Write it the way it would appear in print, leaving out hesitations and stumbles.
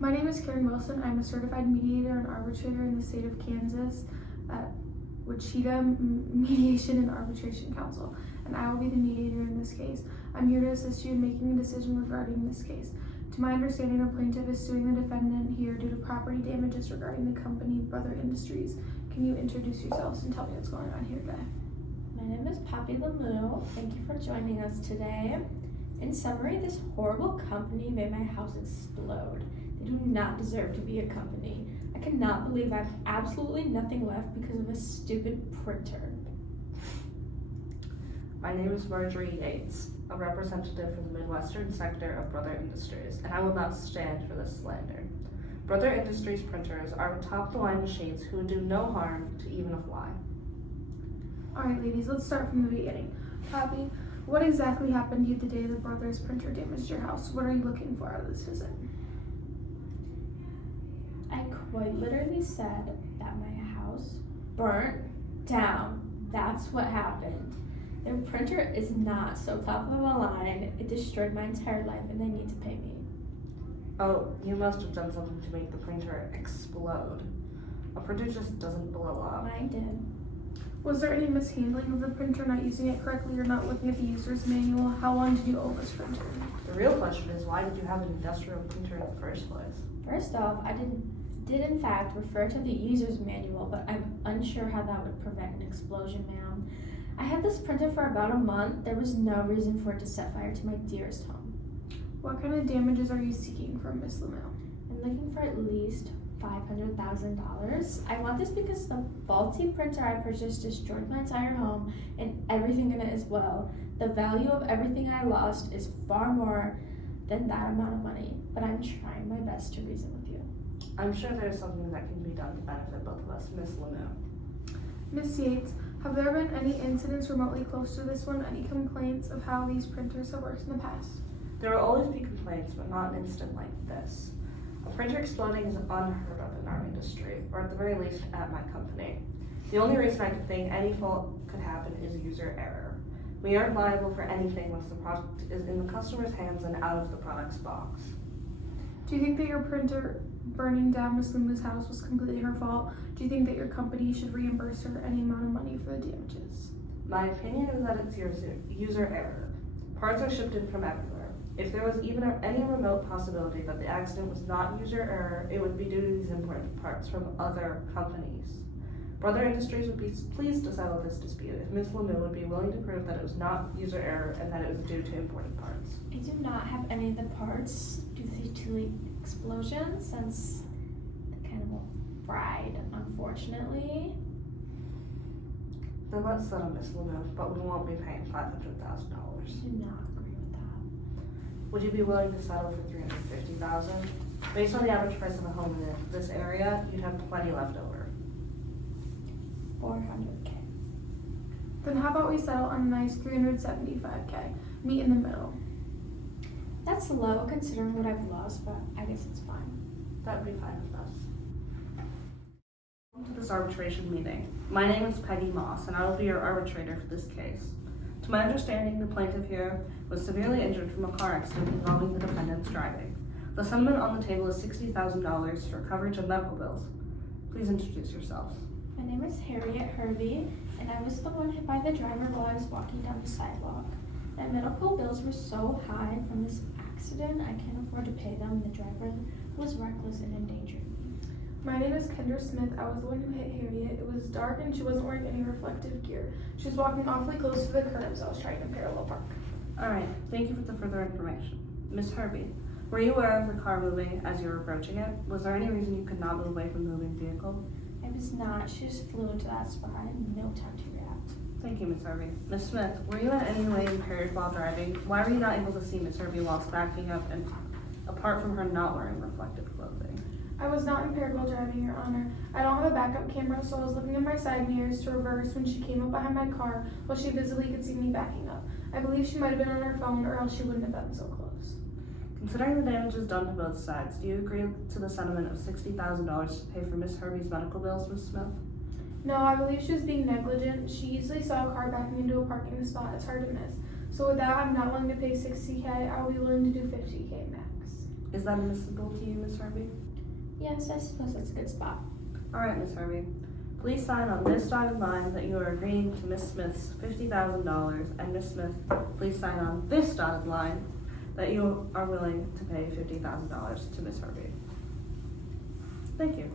My name is Karen Wilson. I'm a certified mediator and arbitrator in the state of Kansas at Wichita Mediation and Arbitration Council, and I will be the mediator in this case. I'm here to assist you in making a decision regarding this case. To my understanding, the plaintiff is suing the defendant here due to property damages regarding the company Brother Industries. Can you introduce yourselves and tell me what's going on here today? My name is Poppy Lemieux. Thank you for joining us today. In summary, this horrible company made my house explode. They do not deserve to be a company. I cannot believe I have absolutely nothing left because of a stupid printer. My name is Marjorie Yates, a representative for the Midwestern sector of Brother Industries, and I will not stand for this slander. Brother Industries printers are top-of-the-line machines who would do no harm to even a fly. Alright ladies, let's start from the beginning. Poppy, what exactly happened to you the day the Brothers printer damaged your house? What are you looking for out of this visit? I quite literally said that my house burnt down. That's what happened. Their printer is not so top of the line. It destroyed my entire life and they need to pay me. Oh, you must have done something to make the printer explode. A printer just doesn't blow up. Mine did. Was there any mishandling of the printer, not using it correctly, or not looking at the user's manual? How long did you own this printer? The real question is, why did you have an industrial printer in the first place? First off, I did in fact refer to the user's manual, but I'm unsure how that would prevent an explosion, ma'am. I had this printer for about a month. There was no reason for it to set fire to my dearest home. What kind of damages are you seeking from Miss Lemieux? I'm looking for at least $500,000. I want this because the faulty printer I purchased destroyed my entire home and everything in it as well. The value of everything I lost is far more than that amount of money, but I'm trying my best to reason with you. I'm sure there's something that can be done to benefit both of us, Miss Lemieux. Miss Yates, have there been any incidents remotely close to this one? Any complaints of how these printers have worked in the past? There will always be complaints, but not an incident like this. A printer exploding is unheard of in our industry, or at the very least at my company. The only reason I could think any fault could happen is user error. We aren't liable for anything once the product is in the customer's hands and out of the product's box. Do you think that your printer burning down Miss Lemieux's house was completely her fault? Do you think that your company should reimburse her any amount of money for the damages? My opinion is that it's user error. Parts are shipped in from everywhere. If there was even any remote possibility that the accident was not user error, it would be due to these imported parts from other companies. Brother Industries would be pleased to settle this dispute if Ms. Lemieux would be willing to prove that it was not user error and that it was due to imported parts. I do not have any of the parts due to the explosion since the candle fried, unfortunately. Then let's settle Ms. Lemieux, but we won't be paying $500,000. I do not agree with that. Would you be willing to settle for $350,000? Based on the average price of a home in this area, you'd have plenty left over. $400K. Then how about we settle on a nice $375K? Meet in the middle. That's low considering what I've lost, but I guess it's fine. That would be fine with us. Welcome to this arbitration meeting. My name is Peggy Moss, and I will be your arbitrator for this case. To my understanding, the plaintiff here was severely injured from a car accident involving the defendant's driving. The settlement on the table is $60,000 for coverage of medical bills. Please introduce yourselves. My name is Harriet Hervey, and I was the one hit by the driver while I was walking down the sidewalk. My medical bills were so high from this accident, I can't afford to pay them. The driver was reckless and endangered me. My name is Kendra Smith. I was the one who hit Harriet. It was dark and she wasn't wearing any reflective gear. She was walking awfully close to the curb, so I was trying to parallel park. Alright, thank you for the further information. Ms. Hervey, were you aware of the car moving as you were approaching it? Was there any reason you could not move away from the moving vehicle? I was not. She just flew into that spot. I had no time to react. Thank you, Ms. Hervey. Ms. Smith, were you in any way impaired while driving? Why were you not able to see Ms. Hervey whilst backing up and apart from her not wearing reflective clothing? I was not impaired while driving, Your Honor. I don't have a backup camera, so I was looking in my side mirrors to reverse when she came up behind my car while she visibly could see me backing up. I believe she might have been on her phone or else she wouldn't have been so close. Considering the damages done to both sides, do you agree to the settlement of $60,000 to pay for Ms. Hervey's medical bills, Ms. Smith? No, I believe she was being negligent. She easily saw a car backing into a parking spot. It's hard to miss. So with that, I'm not willing to pay $60K. I'll be willing to do $50K max. Is that admissible to you, Ms. Harvey? Yes, I suppose that's a good spot. All right, Ms. Harvey. Please sign on this dotted line that you are agreeing to Ms. Smith's $50,000, and Ms. Smith, please sign on this dotted line that you are willing to pay $50,000 to Ms. Harvey. Thank you.